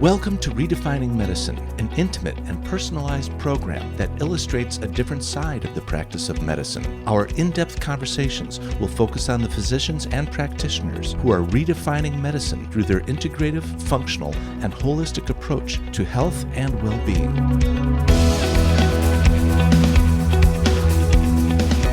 Welcome to Redefining Medicine, an intimate and personalized program that illustrates a different side of the practice of medicine. Our in-depth conversations will focus on the physicians and practitioners who are redefining medicine through their integrative, functional, and holistic approach to health and well-being.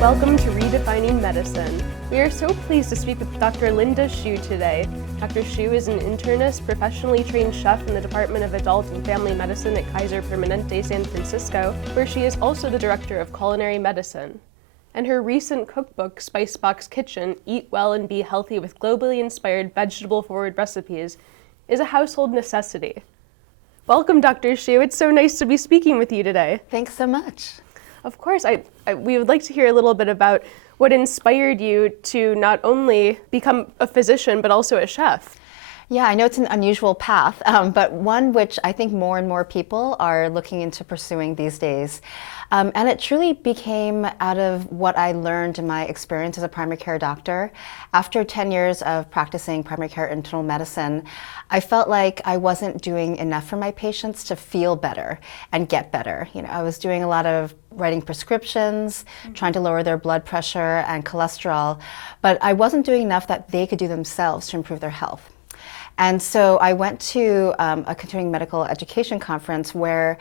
Welcome to Redefining Medicine. We are so pleased to speak with Dr. Linda Shiue today. Dr. Shiue is an internist, professionally trained chef in the Department of Adult and Family Medicine at Kaiser Permanente, San Francisco, where she is also the director of Culinary Medicine. And her recent cookbook, Spicebox Kitchen, Eat Well and Be Healthy with Globally Inspired Vegetable-Forward Recipes, is a household necessity. Welcome, Dr. Shiue. It's so nice to be speaking with you today. Thanks so much. Of course. We would like to hear a little bit about what inspired you to not only become a physician, but also a chef. Yeah, I know it's an unusual path, but one which I think more and more people are looking into pursuing these days. And it truly became out of what I learned in my experience as a primary care doctor. After 10 years of practicing primary care internal medicine, I felt like I wasn't doing enough for my patients to feel better and get better. You know, I was doing a lot of writing prescriptions, trying to lower their blood pressure and cholesterol, but I wasn't doing enough that they could do themselves to improve their health. And so I went to a continuing medical education conference where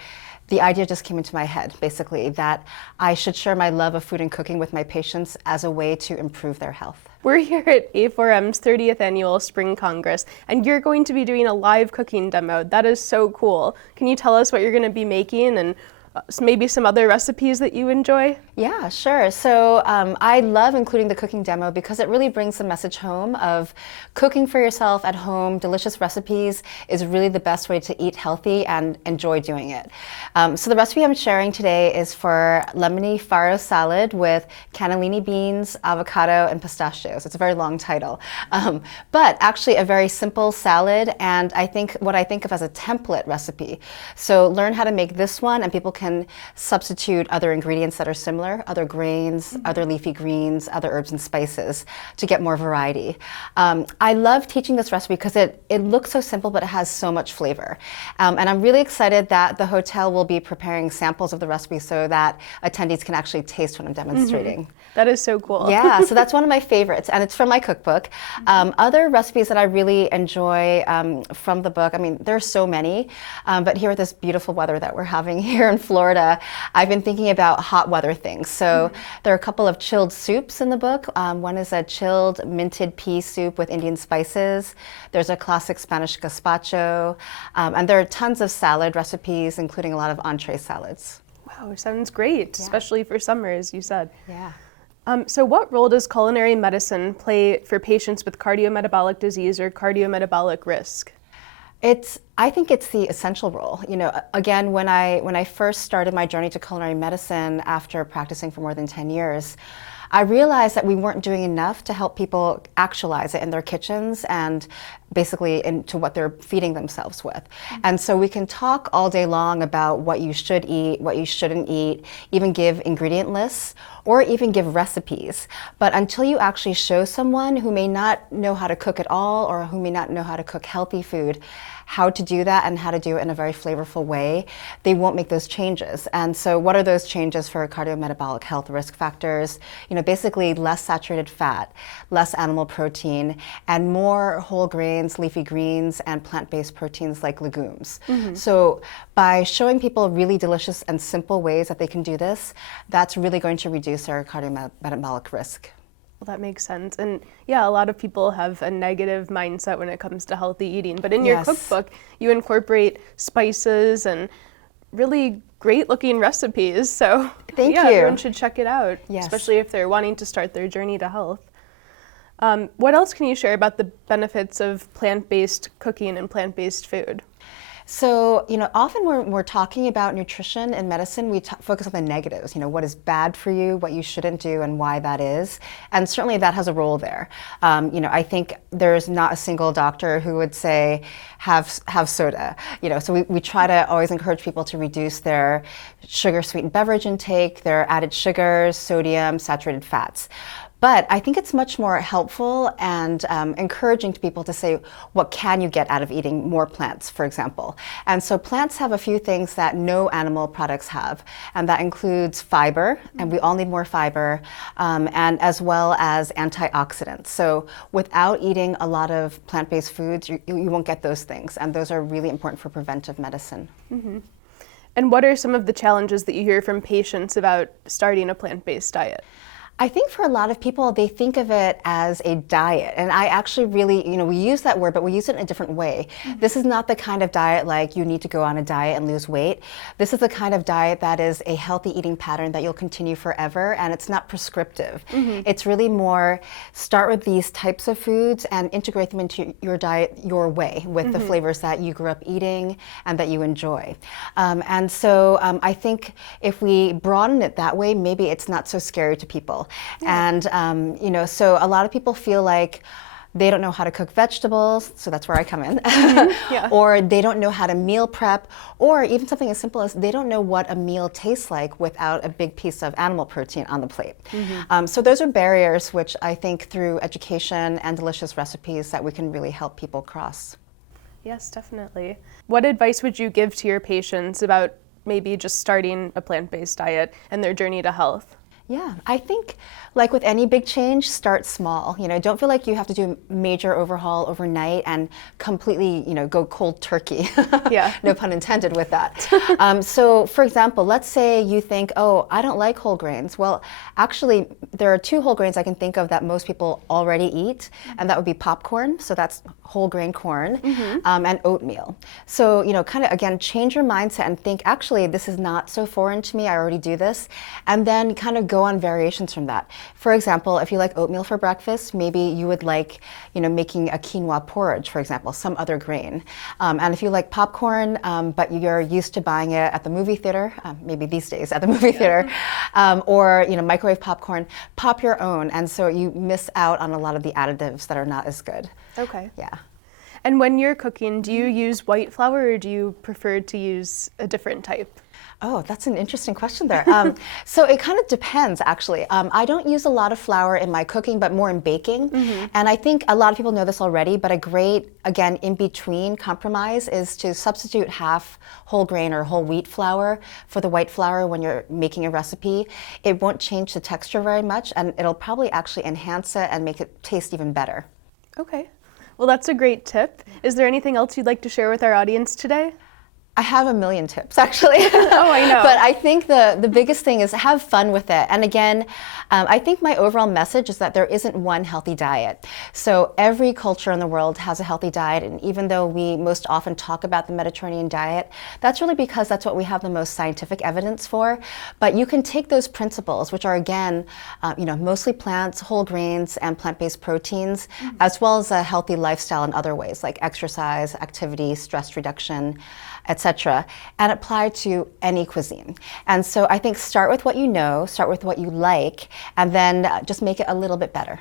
the idea just came into my head, basically, that I should share my love of food and cooking with my patients as a way to improve their health. We're here at A4M's 30th Annual Spring Congress, and you're going to be doing a live cooking demo. That is so cool. Can you tell us what you're going to be making and maybe some other recipes that you enjoy? Yeah, sure. So I love including the cooking demo because it really brings the message home of cooking for yourself at home, delicious recipes is really the best way to eat healthy and enjoy doing it. So the recipe I'm sharing today is for lemony farro salad with cannellini beans, avocado, and pistachios. It's a very long title, but actually a very simple salad, and what I think of as a template recipe. So learn how to make this one, and people can substitute other ingredients that are similar, other grains, other leafy greens, other herbs and spices to get more variety. I love teaching this recipe because it looks so simple, but it has so much flavor. And I'm really excited that the hotel will be preparing samples of the recipe so that attendees can actually taste what I'm demonstrating. That is so cool. Yeah, so that's one of my favorites, and it's from my cookbook. Other recipes that I really enjoy from the book, I mean, there's so many, but here with this beautiful weather that we're having here in Florida, I've been thinking about hot weather things. So there are a couple of chilled soups in the book. One is a chilled minted pea soup with Indian spices. There's a classic Spanish gazpacho, and there are tons of salad recipes, including a lot of entree salads. Wow, sounds great, especially for summer, as you said. Yeah. So what role does culinary medicine play for patients with cardiometabolic disease or cardiometabolic risk? I think it's the essential role. You know, again, when I first started my journey to culinary medicine after practicing for more than 10 years, I realized that we weren't doing enough to help people actualize it in their kitchens and basically into what they're feeding themselves with. And so we can talk all day long about what you should eat, what you shouldn't eat, even give ingredient lists, or even give recipes. But until you actually show someone who may not know how to cook at all or who may not know how to cook healthy food, how to do that and how to do it in a very flavorful way, they won't make those changes. And so what are those changes for cardiometabolic health risk factors? You know, basically less saturated fat, less animal protein, and more whole grains, leafy greens, and plant-based proteins like legumes. So by showing people really delicious and simple ways that they can do this, that's really going to reduce our cardiometabolic risk. Well, that makes sense. And yeah, a lot of people have a negative mindset when it comes to healthy eating. But in your cookbook, you incorporate spices and really great looking recipes. So Thank you. Everyone should check it out, especially if they're wanting to start their journey to health. What else can you share about the benefits of plant-based cooking and plant-based food? So, you know, often when we're talking about nutrition in medicine, we focus on the negatives, you know, what is bad for you, what you shouldn't do, and why that is. And certainly that has a role there. You know, I think there's not a single doctor who would say, have soda. You know, so we try to always encourage people to reduce their sugar-sweetened beverage intake, their added sugars, sodium, saturated fats. But I think it's much more helpful and encouraging to people to say, what can you get out of eating more plants, for example? And so plants have a few things that no animal products have, and that includes fiber, and we all need more fiber, and as well as antioxidants. So without eating a lot of plant-based foods, you won't get those things, and those are really important for preventive medicine. Mm-hmm. And what are some of the challenges that you hear from patients about starting a plant-based diet? I think for a lot of people, they think of it as a diet. And I actually really, we use that word, but we use it in a different way. Mm-hmm. This is not the kind of diet like you need to go on a diet and lose weight. This is the kind of diet that is a healthy eating pattern that you'll continue forever, and it's not prescriptive. Mm-hmm. It's really more start with these types of foods and integrate them into your diet your way with the flavors that you grew up eating and that you enjoy. And so I think if we broaden it that way, maybe it's not so scary to people. Yeah. And, so a lot of people feel like they don't know how to cook vegetables, so that's where I come in. Yeah. Or they don't know how to meal prep, or even something as simple as they don't know what a meal tastes like without a big piece of animal protein on the plate. So those are barriers which I think through education and delicious recipes that we can really help people cross. Yes, definitely. What advice would you give to your patients about maybe just starting a plant-based diet and their journey to health? Yeah, I think like with any big change, start small. Don't feel like you have to do a major overhaul overnight and completely, go cold turkey. Yeah. No pun intended with that. So for example, let's say you think, oh, I don't like whole grains. Well, actually, there are two whole grains I can think of that most people already eat, and that would be popcorn, so that's whole grain corn, and oatmeal. So, kind of, again, change your mindset and think, actually, this is not so foreign to me, I already do this, and then kind of go on variations from that. For example, if you like oatmeal for breakfast, maybe you would like, making a quinoa porridge, for example, some other grain. And if you like popcorn, but you're used to buying it at the movie theater, maybe these days at the movie theater, or microwave popcorn, pop your own, and so you miss out on a lot of the additives that are not as good. Okay. Yeah. And when you're cooking, do you use white flour or do you prefer to use a different type? Oh, that's an interesting question there. So it kind of depends, actually. I don't use a lot of flour in my cooking, but more in baking. And I think a lot of people know this already, but a great, again, in-between compromise is to substitute half whole grain or whole wheat flour for the white flour when you're making a recipe. It won't change the texture very much, and it'll probably actually enhance it and make it taste even better. Okay. Well, that's a great tip. Is there anything else you'd like to share with our audience today? I have a million tips, actually. Oh, I know. But I think the biggest thing is have fun with it. And again, I think my overall message is that there isn't one healthy diet. So every culture in the world has a healthy diet. And even though we most often talk about the Mediterranean diet, that's really because that's what we have the most scientific evidence for. But you can take those principles, which are, again, mostly plants, whole grains, and plant-based proteins, as well as a healthy lifestyle in other ways, like exercise, activity, stress reduction, etc., and apply to any cuisine. And so I think start with what you know, start with what you like, and then just make it a little bit better.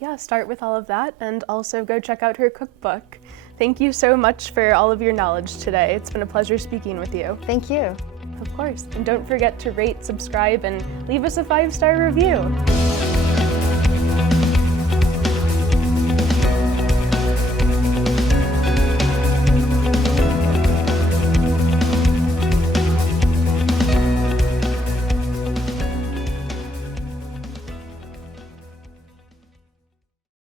Yeah, start with all of that, and also go check out her cookbook. Thank you so much for all of your knowledge today. It's been a pleasure speaking with you. Thank you. Of course. And don't forget to rate, subscribe, and leave us a 5-star review.